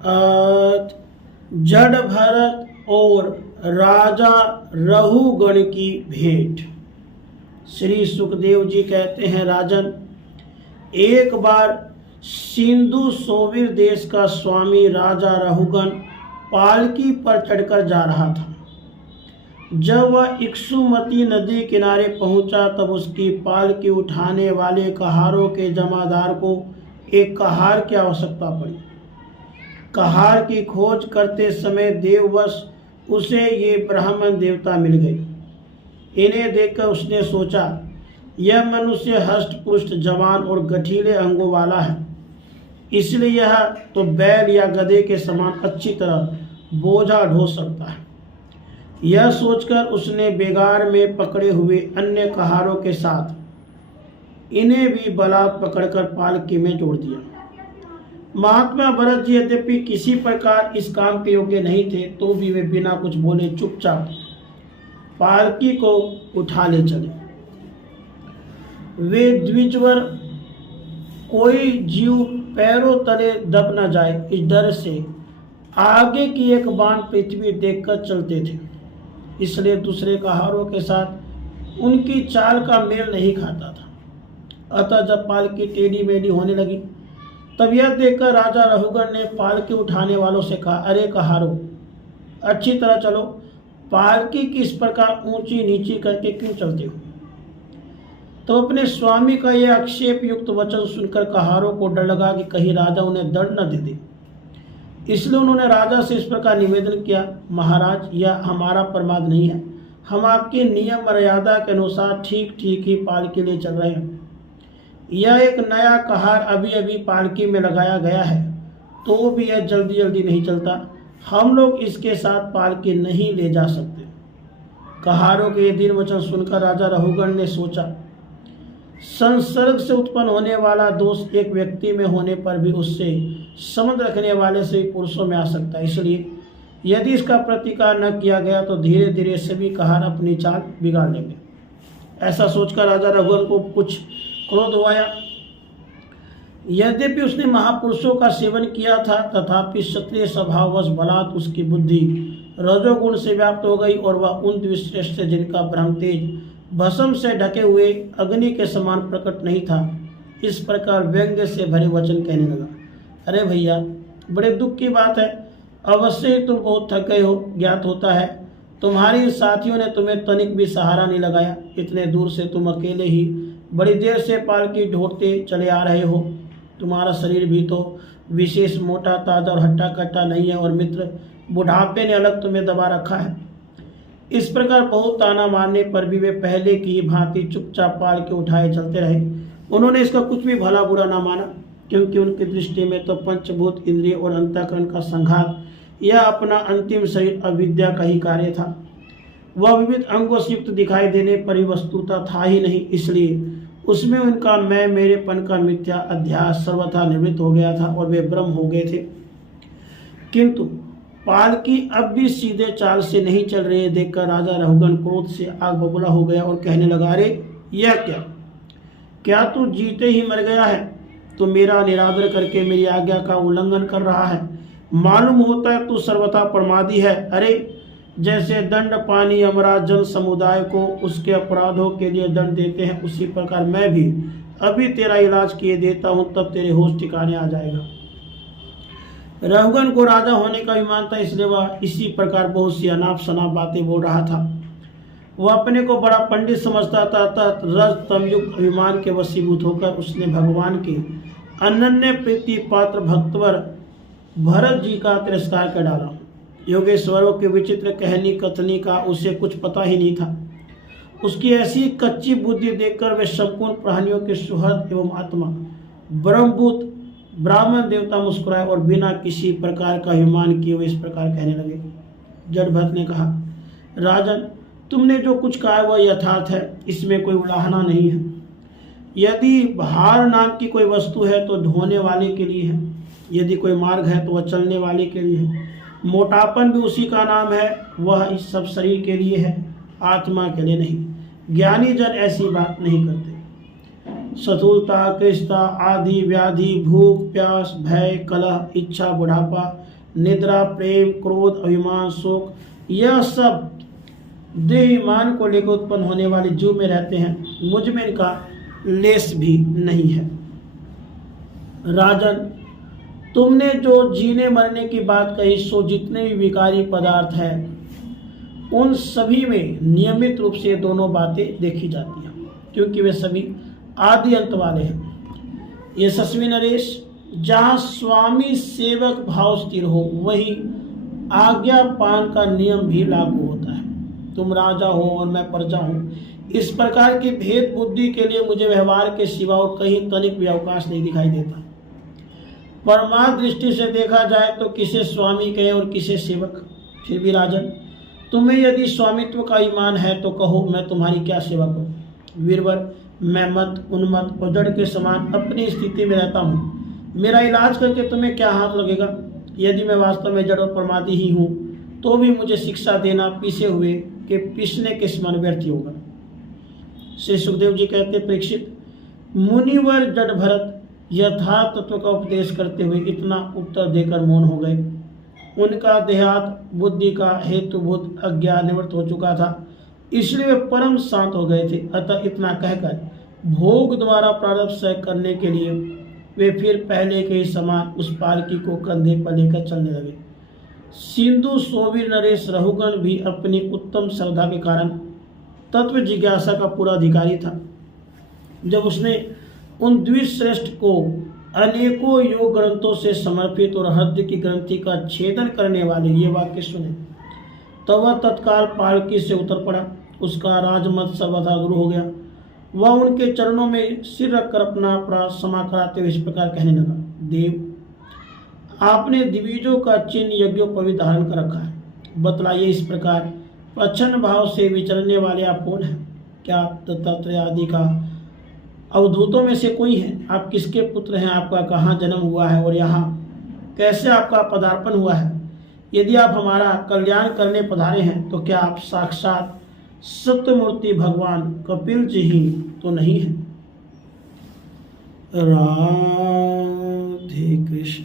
जड़ भरत और राजा रहुगण की भेंट। श्री सुखदेव जी कहते हैं, राजन, एक बार सिंधु सोवीर देश का स्वामी राजा रहुगण पालकी पर चढ़कर जा रहा था। जब वह इक्सुमती नदी किनारे पहुंचा तब उसकी पालकी उठाने वाले कहारों के जमादार को एक कहार की आवश्यकता पड़ी। कहार की खोज करते समय देववश उसे ये ब्राह्मण देवता मिल गए। इन्हें देखकर उसने सोचा, यह मनुष्य हष्ट पुष्ट जवान और गठीले अंगों वाला है, इसलिए यह तो बैल या गधे के समान अच्छी तरह बोझा ढो सकता है। यह सोचकर उसने बेगार में पकड़े हुए अन्य कहारों के साथ इन्हें भी बलात् पकड़कर पालकी में जोड़ दिया। महात्मा भरत जी यद्यपि किसी प्रकार इस काम के योग्य नहीं थे, तो भी वे बिना कुछ बोले चुपचाप पालकी को उठा ले चले। वे द्विजवर कोई जीव पैरों तले दब न जाए इस डर से आगे की एक बाण पृथ्वी देखकर चलते थे, इसलिए दूसरे कहारों के साथ उनकी चाल का मेल नहीं खाता था। अतः जब पालकी टेढ़ी मेढ़ी होने लगी तब यह देखकर राजा रहुगण ने पालकी उठाने वालों से कहा, अरे कहारों, अच्छी तरह चलो, पालकी की इस प्रकार ऊंची नीची करके क्यों चलते हो? तो अपने स्वामी का यह आक्षेप युक्त वचन सुनकर कहारों को डर लगा कि कहीं राजा उन्हें दंड न दे दे। इसलिए उन्होंने राजा से इस प्रकार निवेदन किया, महाराज, यह हमारा प्रमाद नहीं है, हम आपके नियम मर्यादा के अनुसार ठीक ठीक ही पालकी ले चल रहे हैं। यह एक नया कहार अभी अभी पालकी में लगाया गया है, तो भी यह जल्दी जल्दी नहीं चलता। हम लोग इसके साथ पालकी नहीं ले जा सकते। कहारों के ये दीन वचन सुनकर राजा रहुगण ने सोचा, संसर्ग से उत्पन्न होने वाला दोष एक व्यक्ति में होने पर भी उससे संबंध रखने वाले सभी पुरुषों में आ सकता है, इसलिए यदि इसका प्रतिकार न किया गया तो धीरे धीरे सभी कहार अपनी चाल बिगाड़ लेंगे। ऐसा सोचकर राजा रघुवर को कुछ क्रोध हुआ। यद्यपि उसने महापुरुषों का सेवन किया था, तथापि क्षत्रिय स्वभाववश बलात् उसकी बुद्धि रजोगुण से व्याप्त हो गई और वह उन द्विश्रेष्ठ जिनका ब्रह्म तेज भस्म से ढके हुए अग्नि के समान प्रकट नहीं था, इस प्रकार व्यंग्य से भरे वचन कहने लगा, अरे भैया, बड़े दुख की बात है, अवश्य ही तुम बहुत थक गए हो। ज्ञात होता है तुम्हारी साथियों ने तुम्हें तनिक भी सहारा नहीं लगाया। इतने दूर से तुम अकेले ही बड़ी देर से पालकी ढोते चले आ रहे हो। तुम्हारा शरीर भी तो विशेष मोटा ताजा और हट्टा कट्टा नहीं है, और मित्र बुढ़ापे ने अलग तुम्हें दबा रखा है। इस प्रकार बहुत ताना मारने पर भी वे पहले की भांति चुपचाप पालकी उठाए चलते रहे। उन्होंने इसका कुछ भी भला बुरा ना माना, क्योंकि उनकी दृष्टि में तो पंचभूत इंद्रिय और अंतःकरण का संघात यह अपना अंतिम शरीर अविद्या का ही कार्य था। वह विविध अंगों से युक्त दिखाई देने पर ही वस्तुता था ही नहीं, इसलिए उसमें उनका मैं मेरेपन का मिथ्या अध्यास सर्वथा निवृत्त हो गया था और वे ब्रह्म हो गए थे। किंतु पालकी अब भी सीधे चाल से नहीं चल रही देखकर राजा रहुगण क्रोध से आग बबूला हो गया और कहने लगा, अरे यह क्या तू जीते ही मर गया है? तो मेरा निरादर करके मेरी आज्ञा का उल्लंघन कर रहा है। मालूम होता है तू सर्वथा प्रमादी है। अरे जैसे दंड पानी यमराज जन समुदाय को उसके अपराधों के लिए दंड देते हैं, उसी प्रकार मैं भी अभी तेरा इलाज किए देता हूं, तब तेरे होश ठिकाने आ जाएगा। रहुगण को राजा होने का अभिमान था, इसलिए वह इसी प्रकार बहुत सी अनाप शनाप बातें बोल रहा था। वह अपने को बड़ा पंडित समझता था, अतः रज तमयुक्त अभिमान के वशीभूत होकर उसने भगवान के अनन्य प्रीति पात्र भक्तवर भरत जी का तिरस्कार कर डाला। योगेश्वरों के विचित्र कहनी कथनी का उसे कुछ पता ही नहीं था। उसकी ऐसी कच्ची बुद्धि देखकर वे संपूर्ण प्राणियों के सुहृद एवं आत्मा ब्रह्मभूत ब्राह्मण देवता मुस्कुराए और बिना किसी प्रकार का अभिमान किए हुए इस प्रकार कहने लगे। जड़भरत ने कहा, राजन, तुमने जो कुछ कहा वह यथार्थ है, इसमें कोई उलाहना नहीं है। यदि भार नाम की कोई वस्तु है तो ढोने वाले के लिए है, यदि कोई मार्ग है तो वह चलने वाले के लिए है। मोटापन भी उसी का नाम है, वह इस सब शरीर के लिए है, आत्मा के लिए नहीं। ज्ञानी जन ऐसी बात नहीं करते। स्थूलता, कृष्णता आदि व्याधि, भूख प्यास, भय, कलह, इच्छा, बुढ़ापा, निद्रा, प्रेम, क्रोध, अभिमान, शोक, यह सब देहिमान को लेकर उत्पन्न होने वाले जीव में रहते हैं। मुझ में इनका लेस भी नहीं है। राजन, तुमने जो जीने मरने की बात कही, सो जितने भी विकारी पदार्थ हैं उन सभी में नियमित रूप से ये दोनों बातें देखी जाती हैं, क्योंकि वे सभी आदि अंत वाले हैं। यशस्वी नरेश, जहाँ स्वामी सेवक भाव स्थिर हो वहीं आज्ञा पान का नियम भी लागू होता है। तुम राजा हो और मैं प्रजा हूँ, इस प्रकार की भेद बुद्धि के लिए मुझे व्यवहार के सिवा और कहीं तनिक भी अवकाश नहीं दिखाई देता। परमार्थ दृष्टि से देखा जाए तो किसे स्वामी कहे और किसे सेवक। फिर भी राजन, तुम्हें यदि स्वामित्व का ईमान है तो कहो, मैं तुम्हारी क्या सेवा करूं। वीरवर, मैं मत उन्मत्त और जड़ के समान अपनी स्थिति में रहता हूँ। मेरा इलाज करके तुम्हें क्या हाथ लगेगा। यदि मैं वास्तव में जड़ और प्रमादी ही हूँ तो भी मुझे शिक्षा देना पीसे हुए के पीसने के समान व्यर्थ होगा। श्री सुखदेव जी कहते, परीक्षित, मुनिवर जड़ भरत यथार्थ तत्व का उपदेश करते हुए इतना उत्तर देकर मौन हो गए। उनका देहात बुद्धि का हेतुभूत अज्ञान निवृत्त हो चुका था, इसलिए वे परम शांत हो गए थे। अतः इतना कहकर भोग द्वारा प्रारब्ध तय करने के लिए वे फिर पहले के ही समान उस पालकी को कंधे पर लेकर चलने लगे। सिंधु सोवीर नरेश रहुगण भी अपनी उत्तम श्रद्धा के कारण तत्व जिज्ञासा का पूरा अधिकारी था। जब उसने उन द्विश्रेष्ठ को अनेकों योग ग्रंथों से समर्पित और हृदय की ग्रंथि का छेदन करने वाले ये वाक्य सुने, तो वह तत्काल पालकी से उतर पड़ा। उसका राजमत सर्वथा दूर हो गया। वह उनके चरणों में सिर रखकर अपना अपराध क्षमा कराते हुए इस प्रकार कहने लगा, देव, आपने दिविजों का चिन्ह यज्ञोपवीत धारण कर रखा है। बतलाइए इस प्रकार प्रच्छन्न भाव से विचरने वाले आप कौन हैं? क्या आप दत्तात्रेय आदि का अवधूतों में से कोई हैं? आप किसके पुत्र हैं? आपका कहाँ जन्म हुआ है और यहाँ कैसे आपका पदार्पण हुआ है? यदि आप हमारा कल्याण करने पधारे हैं तो क्या आप साक्षात सत्यमूर्ति भगवान कपिल जी ही तो नहीं है? राधे कृष्ण।